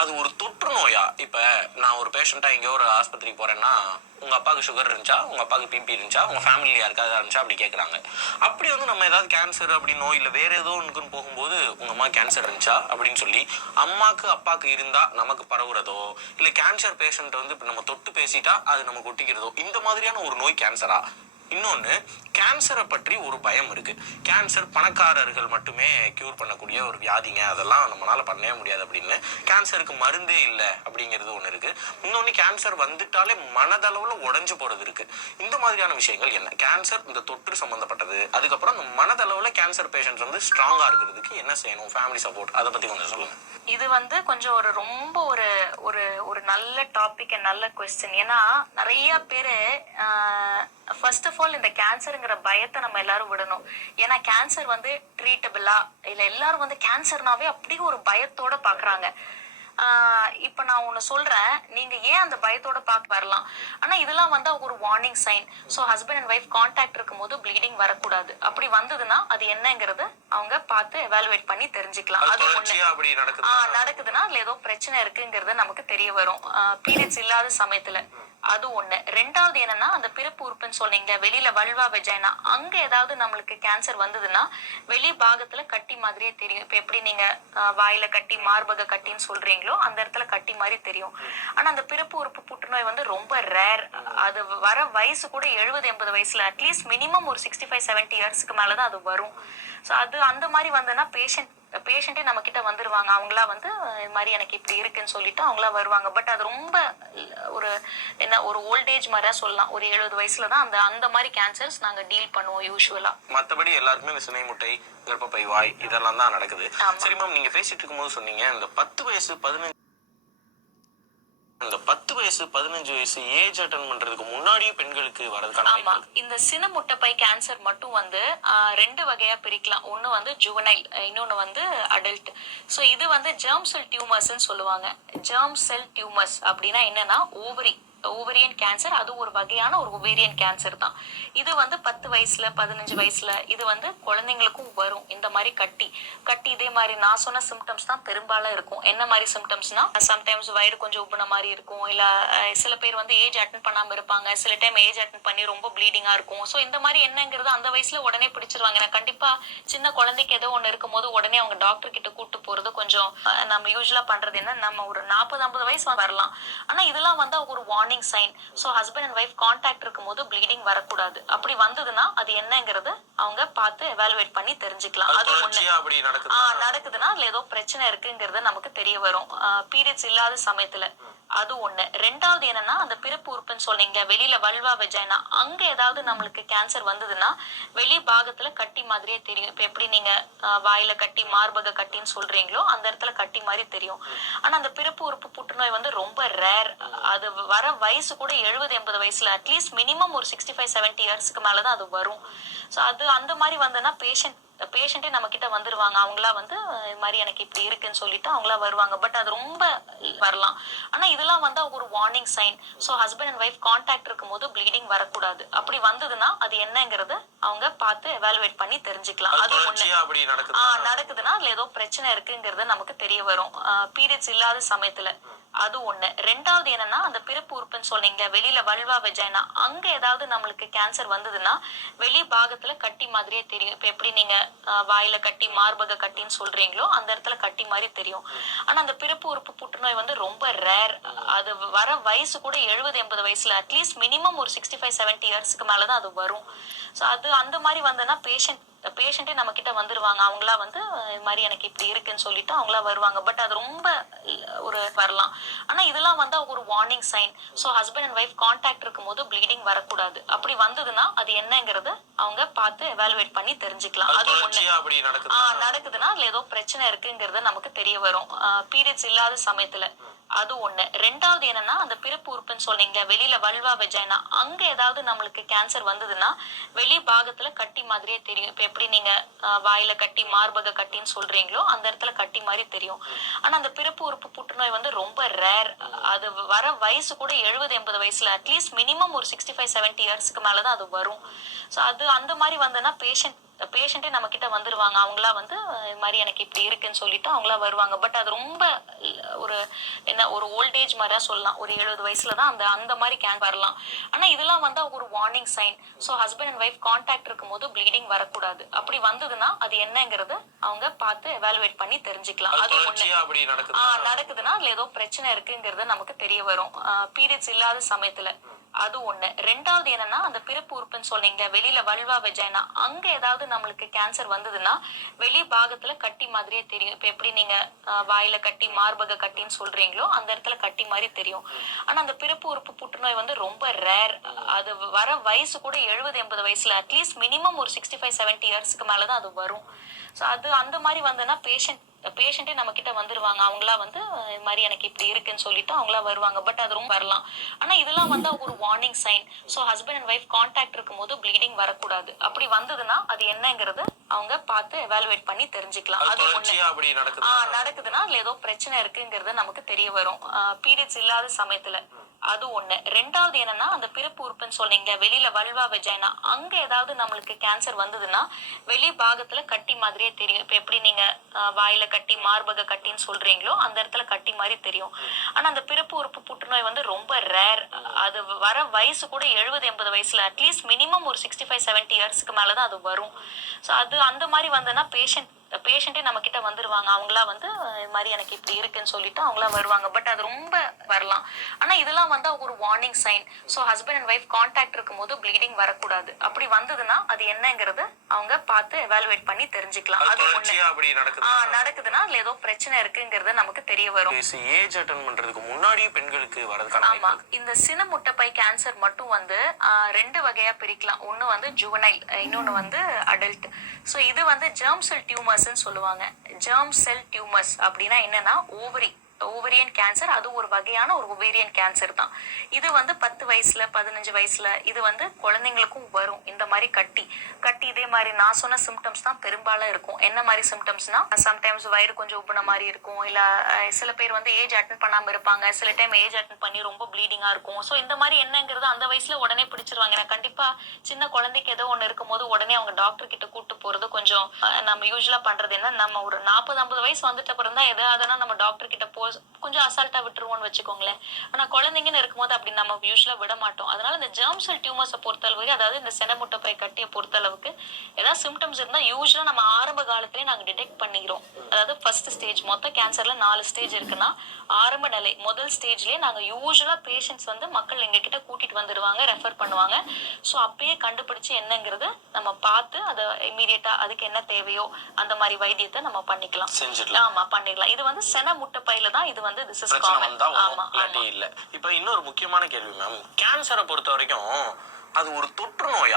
அது ஒரு தொற்று நோயா? இப்ப நான் ஒரு பேஷண்டா எங்கேயோ ஒரு ஆஸ்பத்திரிக்கு போறேன்னா, உங்க அப்பாவுக்கு சுகர் இருந்துச்சா, உங்க அப்பாவுக்கு பிபி இருந்துச்சா, உங்க ஃபேமிலியில யாருக்காவது இருந்துச்சா அப்படி கேட்குறாங்க. அப்படி வந்து நம்ம ஏதாவது கேன்சர் அப்படின்னோ இல்லை வேற ஏதோ ஒன்றுக்குன்னு போகும்போது உங்க அம்மா கேன்சர் இருந்துச்சா அப்படின்னு சொல்லி அம்மாக்கு அப்பாவுக்கு இருந்தா நமக்கு பரவுறதோ, இல்லை கேன்சர் பேஷண்ட் வந்து இப்போ நம்ம தொட்டு பேசிட்டா அது நமக்கு ஒட்டிக்கிறதோ, இந்த மாதிரியான ஒரு நோய் கேன்சரா? இன்னொன்று, கேன்சரை பற்றி ஒரு பயம் இருக்கு. கேன்சர் பணக்காரர்கள் மட்டுமே கியூர் பண்ணக்கூடிய ஒரு வியாதிங்க, அதெல்லாம் நம்மளால பண்ணவே முடியாது அப்படின்னு. கேன்சருக்கு மருந்தே இல்லை அப்படிங்கிறது ஒன்று இருக்கு. இன்னொன்று, கேன்சர் வந்துட்டாலே மனதளவில் உடஞ்சு போறது இருக்கு. இந்த மாதிரியான விஷயங்கள் என்ன? கேன்சர் இந்த தொற்று சம்பந்தப்பட்டது, அதுக்கப்புறம் இந்த மனதளவில் கேன்சர் பேஷண்ட்ஸ் வந்து ஸ்ட்ராங்கா இருக்கிறதுக்கு என்ன செய்யணும், ஃபேமிலி சப்போர்ட், அதை பத்தி கொஞ்சம் சொல்லுங்க. இது வந்து கொஞ்சம் ரொம்ப ஒரு நல்ல டாபிக், நல்ல கொஸ்டின். ஏன்னா நிறைய பேரு ஃபர்ஸ்ட் ஆஃப் ஆல் இந்த கேன்சருங்கிற பயத்தை நம்ம எல்லாரும் விடணும். ஏன்னா கேன்சர் வந்து ட்ரீட்டபிளா இல்ல, எல்லாரும் வந்து கேன்சர்னாவே அப்படியே ஒரு பயத்தோட பாக்குறாங்க. இப்ப நான் ஒண்ணு சொல்றேன், நீங்க ஏன் அந்த பயத்தோட பார்க்க வரலாம். ஆனா இதெல்லாம் வந்து ஒரு warning sign. So husband and wife contact இருக்கும்போது ப்ளீடிங் வரக்கூடாது. அப்படி வந்ததுன்னா அது என்னங்கிறது அவங்க பார்த்து எவாலுவேட் பண்ணி தெரிஞ்சுக்கலாம். அது ஒண்ணு. நடக்குதுன்னா அதுல ஏதோ பிரச்சனை இருக்குங்கிறது நமக்கு தெரிய வரும். பீரியட்ஸ் இல்லாத சமயத்துல அது ஒண்ணு. ரெண்டாவது என்னன்னா, அந்த பிறப்பு உறுப்புன்னு சொன்னீங்க, வெளியில வல்வா வெஜைனா, அங்க ஏதாவது நம்மளுக்கு கேன்சர் வந்ததுன்னா வெளி பாகத்துல கட்டி மாதிரியே தெரியும். இப்ப எப்படி நீங்க வாயில கட்டி மார்பக கட்டின்னு சொல்றீங்களோ அந்த இடத்துல கட்டி மாதிரி தெரியும். ஆனா அந்த பிறப்பு உறுப்பு புற்றுநோய் வந்து ரொம்ப ரேர். அது வர வயசு கூட 70-80 வயசுல, அட்லீஸ்ட் மினிமம் ஒரு 65-70 இயர்ஸ்க்கு மேலதான் அது வரும். ஸோ அது அந்த மாதிரி வந்ததுன்னா பேஷண்டே நம்ம கிட்ட வந்துருவாங்க. அவங்களா வந்து இது மாதிரி எனக்கு இப்படி இருக்குன்னு சொல்லிட்டு அவங்களா வருவாங்க. பட் அது ரொம்ப ஒரு ஓல்டேஜ் மாதிரியா சொல்லலாம். ஒரு 70 வயசுலதான் அந்த மாதிரி கேன்சர்ஸ் நாங்க டீல் பண்ணுவோம் யூஸ்வலா. மற்றபடி எல்லாருக்குமே இந்த சினை முட்டை, கர்ப்பப்பை வாய் இதெல்லாம் தான் நடக்குது. சரி மேம், நீங்க பேசிட்டு இருக்கும்போது சொன்னீங்க இந்த 10 வயசு 15 வயசு ஏஜ் அட்டன் பண்றதுக்கு முன்னாடி பெண்களுக்கு வரதுக்கான. ஆமா, இந்த சின முட்டைப்பை கேன்சர் மட்டும் வந்து 2 வகையா பிரிக்கலாம். ஒண்ணு வந்து ஜுவனைல், இன்னொன்னு வந்து அடல்ட். சோ இது வந்து ஜெர்ம் செல் டியூமர்ஸ்ன்னு சொல்லுவாங்க. ஜெர்ம் செல் டியூமர்ஸ் அப்படின்னா என்னன்னா, ஓவரியன் கேன்சர். அது ஒரு வகையான ஒரு ஒவேரியன் கேன்சர் தான். இது வந்து 10 வயசுல 15 வயசுல இது வந்து குழந்தைங்களுக்கும் வரும். இந்த மாதிரி கட்டி இதே மாதிரி நான் சொன்ன சிம்டம்ஸ் தான் பெரும்பாலும் இருக்கும். என்ன மாதிரி சிம்டம்ஸ்னா, சம்டைம்ஸ் வயிறு கொஞ்சம் உப்புன மாதிரி இருக்கும். இல்ல சில பேர் வந்து ஏஜ் அட்டன் பண்ணாம இருப்பாங்க. சில டைம் ஏஜ் அட்டன் பண்ணி ரொம்ப ப்ளீடிங்கா இருக்கும். ஸோ இந்த மாதிரி என்னங்கிறது அந்த வயசுல உடனே பிடிச்சிருவாங்க. ஏன்னா கண்டிப்பா சின்ன குழந்தைக்கு ஏதோ ஒண்ணு இருக்கும் போது உடனே அவங்க டாக்டர் கிட்ட கூட்டு போறது கொஞ்சம் நம்ம யூஸ்வலா பண்றது என்ன, நம்ம ஒரு 40-50 வயசு வரலாம். ஆனா இதெல்லாம் வந்து ஒரு warning sign. So husband and wife contact இருக்கும்போது ப்ளீடிங் வரக்கூடாது. அப்படி வந்ததுன்னா அது என்னங்கிறது அவங்க பார்த்து எவாலுவேட் பண்ணி தெரிஞ்சுக்கலாம். அது ஒண்ணு. நடக்குதுன்னா அதுல ஏதோ பிரச்சனை இருக்குங்கிறது நமக்கு தெரிய வரும். பீரியட்ஸ் இல்லாத சமயத்துல அது ஒண்ணு. ரெண்டாவது என்னன்னா, அந்த பிறப்பு உறுப்புன்னு சொன்னீங்க, வெளியில வல்வா வெஜைனா, அங்க ஏதாவது நம்மளுக்கு கேன்சர் வந்ததுன்னா வெளி பாகத்துல கட்டி மாதிரியே தெரியும். இப்ப எப்படி நீங்க வாயில கட்டி மார்பக கட்டின்னு சொல்றீங்களோ அந்த இடத்துல கட்டி மாதிரி தெரியும். ஆனா அந்த பிறப்பு உறுப்பு புற்றுநோய் வந்து ரொம்ப ரேர். அது வர வயசு கூட 70-80 வயசுல, அட்லீஸ்ட் மினிமம் ஒரு 65-70 இயர்ஸ்க்கு மேலதான் அது வரும். ஸோ அது அந்த மாதிரி வந்ததுன்னா பேஷண்டே நம்ம கிட்ட வந்துருவாங்க. அவங்களா வந்து இது மாதிரி எனக்கு இப்படி இருக்குன்னு சொல்லிட்டு அவங்களா வருவாங்க. பட் அது ரொம்ப வரலாம். ஆனா இதெல்லாம் வந்து ஒரு warning sign. So husband and wife contact இருக்கும்போது ப்ளீடிங் வரக்கூடாது. அப்படி வந்ததுன்னா அது என்னங்கிறது அவங்க பார்த்து எவாலுவேட் பண்ணி தெரிஞ்சுக்கலாம். அது ஒண்ணு. நடக்குதுன்னா அதுல ஏதோ பிரச்சனை இருக்குங்கிறது நமக்கு தெரிய வரும். பீரியட்ஸ் இல்லாத சமயத்துல அது ஒண்ணு. ரெண்டாவது என்னன்னா, அந்த பிறப்பு உறுப்புன்னு சொன்னீங்க, வெளியில வல்வா வெஜைனா, அங்க ஏதாவது நம்மளுக்கு கேன்சர் வந்ததுன்னா வெளி பாகத்துல கட்டி மாதிரியே தெரியும். இப்ப எப்படி நீங்க வாயில கட்டி மார்பக கட்டின்னு சொல்றீங்களோ அந்த இடத்துல கட்டி மாதிரி தெரியும். ஆனா அந்த பிறப்பு உறுப்பு புற்றுநோய் வந்து ரொம்ப ரேர். அது வர வயசு கூட 70-80 வயசுல, அட்லீஸ்ட் மினிமம் ஒரு 65-70 இயர்ஸ்க்கு மேலதான் அது வரும். ஸோ அது அந்த மாதிரி வந்ததுன்னா பேஷண்டே நம்ம கிட்ட வந்துருவாங்க. அவங்களா வந்து இது மாதிரி எனக்கு இப்படி இருக்குன்னு சொல்லிட்டு அவங்களா வருவாங்க. பட் அது ரொம்ப வரலாம். ஆனா இதெல்லாம் வந்து ஒரு warning sign. So husband and wife contact இருக்கும்போது ப்ளீடிங் வரக்கூடாது. அப்படி வந்ததுன்னா அது என்னங்கிறது அவங்க பார்த்து எவாலுவேட் பண்ணி தெரிஞ்சுக்கலாம். அது ஒண்ணு. நடக்குதுன்னா அதுல ஏதோ பிரச்சனை இருக்குங்கிறது நமக்கு தெரிய வரும். பீரியட்ஸ் இல்லாத சமயத்துல அது ஒண்ணு. ரெண்டாவது என்னன்னா, அந்த பிறப்பு உறுப்புன்னு சொன்னீங்க, வெளியில வல்வா வெஜைனா, அங்க ஏதாவது நம்மளுக்கு கேன்சர் வந்ததுன்னா வெளி பாகத்துல கட்டி மாதிரியே தெரியும். இப்ப எப்படி நீங்க வாயில கட்டி மார்பக கட்டின்னு சொல்றீங்களோ அந்த இடத்துல கட்டி மாதிரி தெரியும். ஆனா அந்த பிறப்பு உறுப்பு புற்றுநோய் வந்து ரொம்ப ரேர். அது வர வயசு கூட 70-80 வயசுல, அட்லீஸ்ட் மினிமம் ஒரு 65-70 இயர்ஸ்க்கு மேலதான் அது வரும். ஸோ அது அந்த மாதிரி வந்ததுன்னா பேஷண்ட்டே நம்ம கிட்ட வந்துருவாங்க. அவங்களா வந்து இது மாதிரி எனக்கு இப்படி இருக்குன்னு சொல்லிட்டு அவங்களா வருவாங்க. பட் அது ரொம்ப ஒரு ஒரு ஓல்டேஜ் மாதிரி தான் சொல்லலாம். ஒரு 70 வயசுல தான் அந்த அந்த மாதிரி கேன் வரலாம். ஆனா இதெல்லாம் வந்து ஒரு warning sign. So husband and wife contact இருக்கும்போது ப்ளீடிங் வரக்கூடாது. அப்படி வந்ததுன்னா அது என்னங்கிறது அவங்க பார்த்து எவாலுவேட் பண்ணி தெரிஞ்சுக்கலாம். அது ஒண்ணு. அப்படி நடக்குதுன்னா அதுல ஏதோ பிரச்சனை இருக்குங்கிறது நமக்கு தெரிய வரும். பீரியட்ஸ் இல்லாத சமயத்துல அது ஒண்ணு. ரெண்டாவது என்னன்னா அந்த பிறப்பு உறுப்புன்னு சொன்னீங்க, வெளியில வல்வா வெஜைனா, அங்க ஏதாவது நம்மளுக்கு கேன்சர் வந்ததுன்னா வெளி பாகத்துல கட்டி மாதிரியே தெரியும். இப்ப எப்படி நீங்க வாயில கட்டி மார்பக கட்டின்னு சொல்றீங்களோ அந்த இடத்துல கட்டி மாதிரி தெரியும். ஆனா அந்த பிறப்பு உறுப்பு புற்றுநோய் வந்து ரொம்ப ரேர். அது வர வயசு கூட 70-80 வயசுல, அட்லீஸ்ட் மினிமம் ஒரு 65-70 இயர்ஸ்க்கு மேலதான் அது வரும். ஸோ அது அந்த மாதிரி வந்ததுன்னா பேஷண்ட்டே நம்ம கிட்ட வந்துருவாங்க. அவங்களா வந்து இது மாதிரி எனக்கு இப்படி இருக்குன்னு சொல்லிட்டு அவங்களா வருவாங்க. பட் அது ரொம்ப வரலாம். ஆனா இதெல்லாம் வந்து ஒரு warning sign. So husband and wife contact இருக்கும்போது ப்ளீடிங் வரக்கூடாது. அப்படி வந்ததுன்னா அது என்னங்கிறது அவங்க பார்த்து எவாலுவேட் பண்ணி தெரிஞ்சுக்கலாம். அது ஒண்ணு. அப்படி நடக்குதுன்னா அதுல ஏதோ பிரச்சனை இருக்குங்கிறது நமக்கு தெரிய வரும். பீரியட்ஸ் இல்லாத சமயத்துல அது ஒண்ணு. ரெண்டாவது என்னன்னா அந்த பிறப்பு உறுப்புன்னு சொன்னீங்க, வெளியில வல்வா வெஜைனா, அங்க ஏதாவது நம்மளுக்கு கேன்சர் வந்ததுன்னா வெளி பாகத்துல கட்டி மாதிரியே தெரியும். இப்ப எப்படி நீங்க வாயில கட்டி மார்பக கட்டின்னு சொல்றீங்களோ அந்த இடத்துல கட்டி மாதிரி தெரியும். ஆனா அந்த பிறப்பு உறுப்பு புற்றுநோய் வந்து ரொம்ப ரேர். அது வர வயசு கூட 70-80 வயசுல, அட்லீஸ்ட் மினிமம் ஒரு 65-70 இயர்ஸ்க்கு மேலதான் அது வரும். ஸோ அது அந்த மாதிரி வந்ததுன்னா பேஷண்ட்டே நம்ம கிட்ட வந்துருவாங்க. அவங்களா வந்து இது மாதிரி எனக்கு இப்படி இருக்குன்னு சொல்லிட்டு அவங்களா வருவாங்க. பட் அது ரொம்ப வரலாம். ஆனா இதெல்லாம் வந்து ஒரு warning sign. So husband and wife contact இருக்கும்போது ப்ளீடிங் வரக்கூடாது. அப்படி வந்ததுன்னா அது என்னங்கிறது அவங்க பார்த்து எவாலுவேட் பண்ணி தெரிஞ்சுக்கலாம். அது ஒண்ணு. அப்படி நடக்குதுன்னா அதுல ஏதோ பிரச்சனை இருக்குங்கிறது நமக்கு தெரிய வரும். ஏஜ் அட்டன் பண்றதுக்கு முன்னாடியே பெண்களுக்கு வரதுக்கான ஆமா. இந்த சின முட்டைப்பை கேன்சர் மட்டும் வந்து 2 வகையா பிரிக்கலாம். ஒண்ணு வந்து ஜுவனைல், இன்னொன்னு வந்து அடல்ட். ஸோ இது வந்து ஜெர்ம் செல் டியூமர்ஸ்ன்னு சொல்லுவாங்க. ஜெர்ம் செல் டியூமர்ஸ் அப்படின்னா என்னன்னா ஓவரியன் கேன்சர். அது ஒரு வகையான ஒரு ஒவேரியன் கேன்சர் தான். இது வந்து 10 வயசுல 15 வயசுல இது வந்து குழந்தைங்களுக்கும் வரும். இந்த மாதிரி கட்டி இதே மாதிரி நான் சொன்ன சிம்டம்ஸ் தான் பெரும்பாலும் இருக்கும். என்ன மாதிரி சிம்டம்ஸ்னா, சம்டைம்ஸ் வயிறு கொஞ்சம் உப்புன மாதிரி இருக்கும். இல்ல சில பேர் வந்து ஏஜ் அட்டன் பண்ணாம இருப்பாங்க. சில டைம் ஏஜ் அட்டன் பண்ணி ரொம்ப ப்ளீடிங்கா இருக்கும். ஸோ இந்த மாதிரி என்னங்கிறது அந்த வயசுல உடனே பிடிச்சிருவாங்க. ஏன்னா கண்டிப்பா சின்ன குழந்தைக்கு ஏதோ ஒண்ணு இருக்கும் போது உடனே அவங்க டாக்டர் கிட்ட கூட்டு போறது கொஞ்சம் நம்ம யூஸ்வலா பண்றது என்ன, நம்ம ஒரு 40-50 வயசு வந்துட்ட அப்புறம் தான் எதாவது நம்ம டாக்டர் கிட்ட கொஞ்சம் அசால்ட்டா விட்டுருவோம்னு வச்சுக்கோங்களேன். ஆனா குழந்தைங்கன்னு இருக்கும்போது அப்படி நம்ம யூஸ்வலா விட மாட்டோம். அதனால இந்த ஜெர்ம் செல் டியூமர்ஸை பொறுத்தளவுக்கு, அதாவது இந்த செனமுட்டைப்பை கட்டியை பொறுத்தளவுக்கு ஏதாவது சிம்டம்ஸ் இருந்தா யூஸ்வலா நம்ம ஆரம்ப காலத்திலேயே நாங்க டிடெக்ட் பண்ணிக்கிறோம். அதாவது ஃபர்ஸ்ட் ஸ்டேஜ், மொத்த கேன்சர்ல 4 ஸ்டேஜ் இருக்குன்னா ஆரம்ப நிலை முதல் ஸ்டேஜ்லயே நாங்க யூஸ்வலா பேஷண்ட்ஸ் வந்து மக்கள் எங்க கிட்ட கூட்டிட்டு வந்துருவாங்க, ரெஃபர் பண்ணுவாங்க. ஸோ அப்பயே கண்டுபிடிச்சு என்னங்கிறது நம்ம பார்த்து அதை இமீடியட்டா அதுக்கு என்ன தேவையோ அந்த மாதிரி வைத்தியத்தை நம்ம பண்ணிக்கலாம். ஆமா, பண்ணிடலாம். இது வந்து சென முட்டைப்பையில தான் இது வந்து this is common. ஆமா, இல்ல. இப்ப இன்னொரு முக்கியமான கேள்வி மேம், கேன்சரை பொறுத்த வரைக்கும் அது ஒரு தொற்று நோயா?